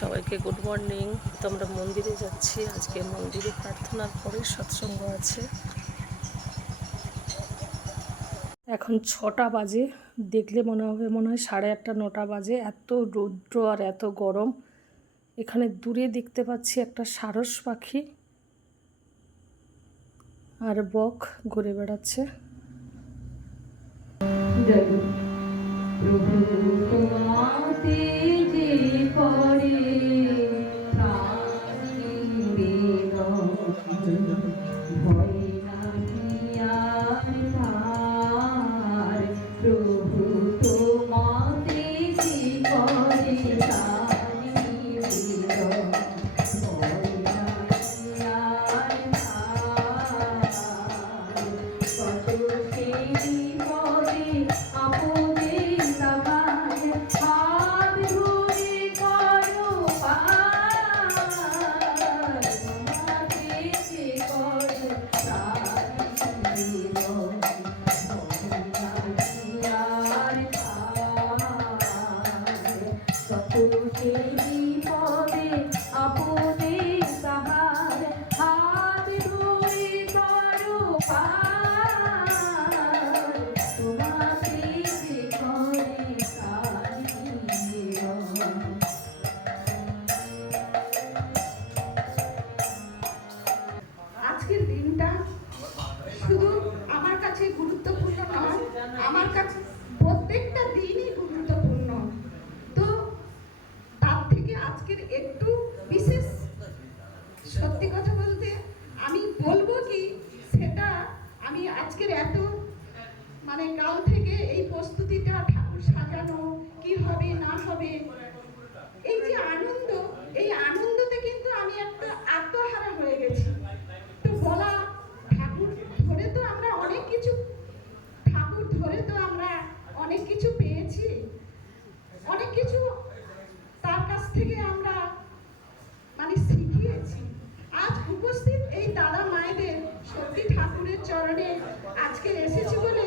সবাইকে good morning. তো আমরা মন্দিরে যাচ্ছি। আজকে মন্দিরে প্রার্থনার পরে সৎসঙ্গ আছে। এখন 6টা বাজে, দেখলে মনে হয় 8:30 9টা বাজে। এত রৌদ্র আর এত গরম। এখানে দূরে দেখতে পাচ্ছি একটা সারস পাখি আর বক ঘুরে বেড়াচ্ছে। আজকের দিনটা শুধু আমার কাছে গুরুত্বপূর্ণ নয়, আমার কাছে প্রত্যেকটা দিনই গুরুত্বপূর্ণ। তো তার থেকে আজকের একটু বিশেষ, সত্যি কথা বলতে আমি বলবো কি, সেটা আমি আজকের এত কাল থেকে এই প্রস্তুতিটা, ঠাকুর সাজানো কি হবে না হবে, এই যে আনন্দ, এই আনন্দতে কিন্তু আমি একটা আত্মহারা হয়ে গেছি। তো বলা, ঠাকুর ধরে তো আমরা অনেক কিছু, ঠাকুর ধরে তো আমরা অনেক কিছু পেয়েছি, অনেক কিছু তার কাছ থেকে আমরা শিখিয়েছি। আজ উপস্থিত এই দাদা মায়েদের সত্যি ঠাকুরের চরণে আজকে এসেছি বলে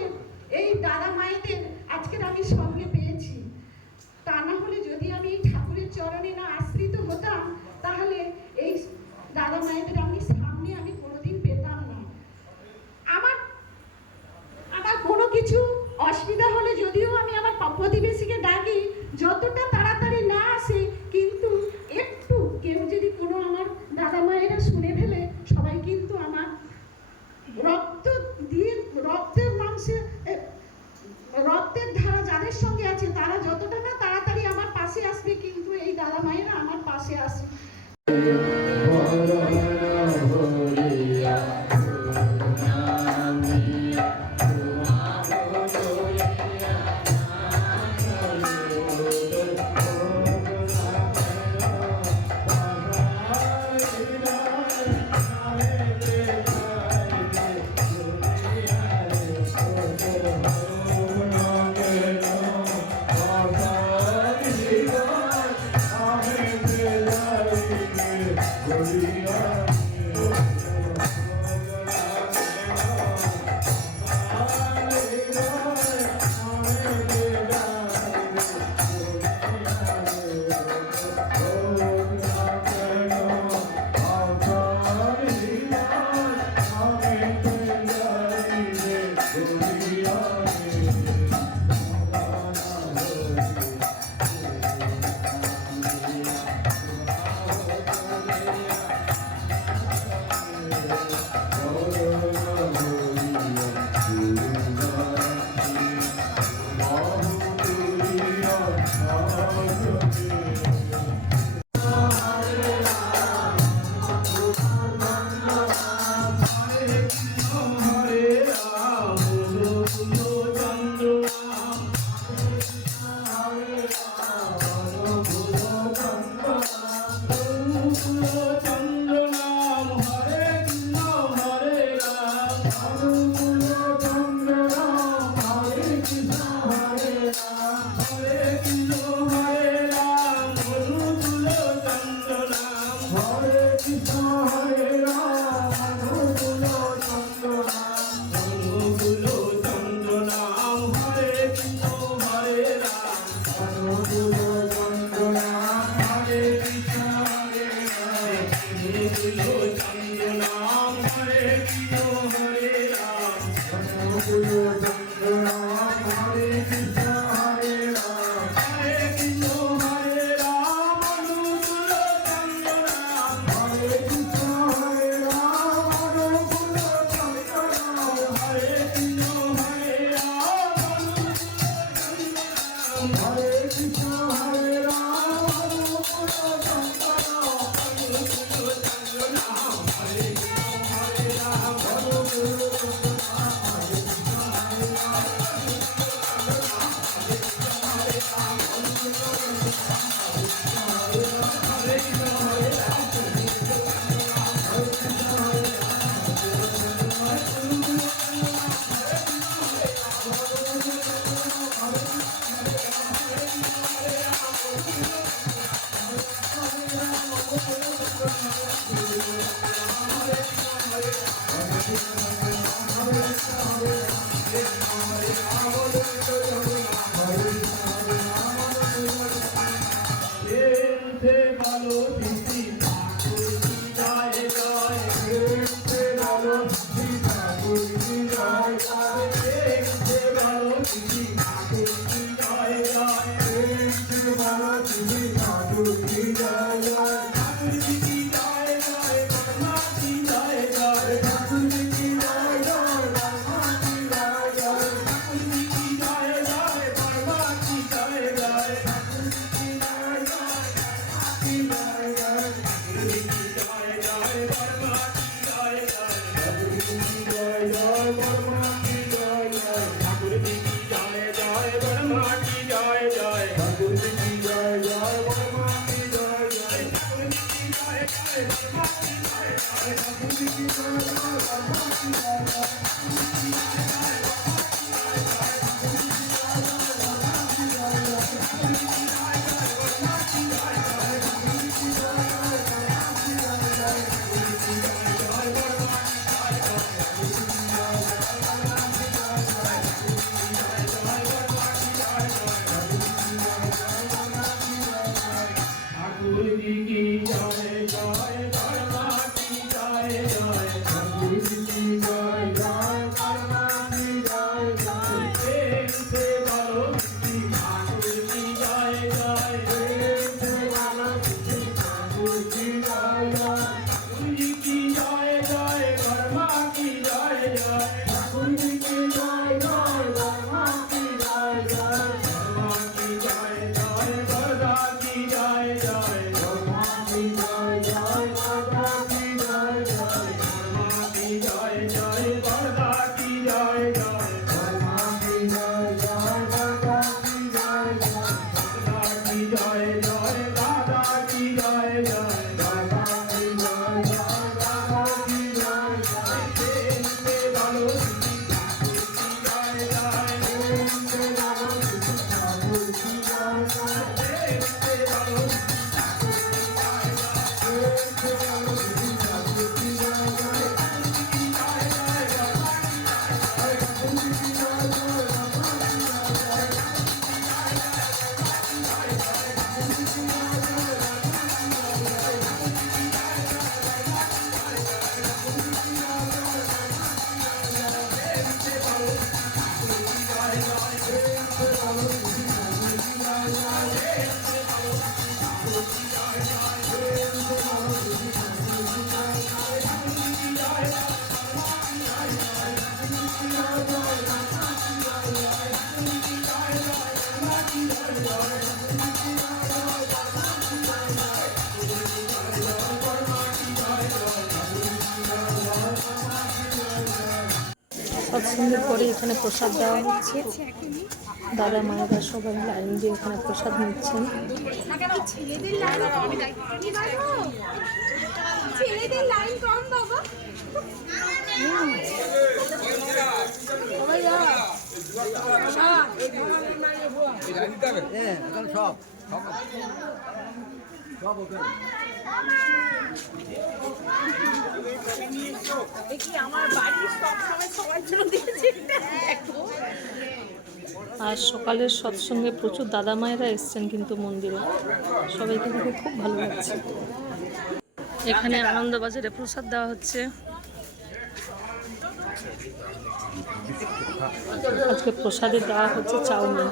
এই দাদা মায়েদের আজকের আমি সঙ্গে পেয়েছি। তা না হলে যদি আমি এই ঠাকুরের চরণে না আশ্রিত হতাম, তাহলে এই দাদা মায়েদের আমি সামনে আমি কোনোদিন পেতাম না। আমার কোনো কিছু অসুবিধা হলে যদিও আমি আমার প্রতিবেশীকে ডাকি, যতটা তাড়াতাড়ি না আসে, কিন্তু একটু কেউ যদি কোনো আমার দাদা মায়েরা শুনে ফেলে, সবাই কিন্তু আমার রক্ত দিয়ে, রক্তের মাংসে, রক্তের ধারা যাদের সঙ্গে আছে, তারা যতটা না তাড়াতাড়ি আমার পাশে আসবে, কিন্তু এই দাদা মায়েরা আমার পাশে আসে। সৎসঙ্গের পরে এখানে প্রসাদ দেওয়া হচ্ছে। দাদা মায়েরা সবাই লাইন দিয়ে এখানে প্রসাদ নিচ্ছেন। ছেলেদের লাইন কম বাবা। সব সব ওকে দেখি আমার বাড়ি সব সময় সবার জন্য দিয়েছি। দেখো আর সকালের সৎসঙ্গে প্রচুর দাদা মায়েরা এসছেন কিন্তু মন্দিরে, সবাইকে দেখে খুব ভালো লাগছে। এখানে আনন্দবাজারে প্রসাদ দেওয়া হচ্ছে। আজকে প্রসাদে দেওয়া হচ্ছে চাউমিন।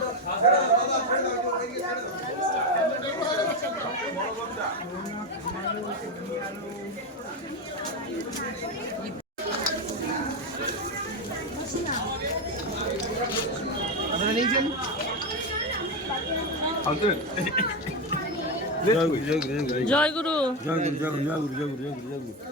জয় গুরু। জয় গুরু, জয় গুরু, জয় গুরু, জয় গুরু, জয় গুরু, জয় গুরু।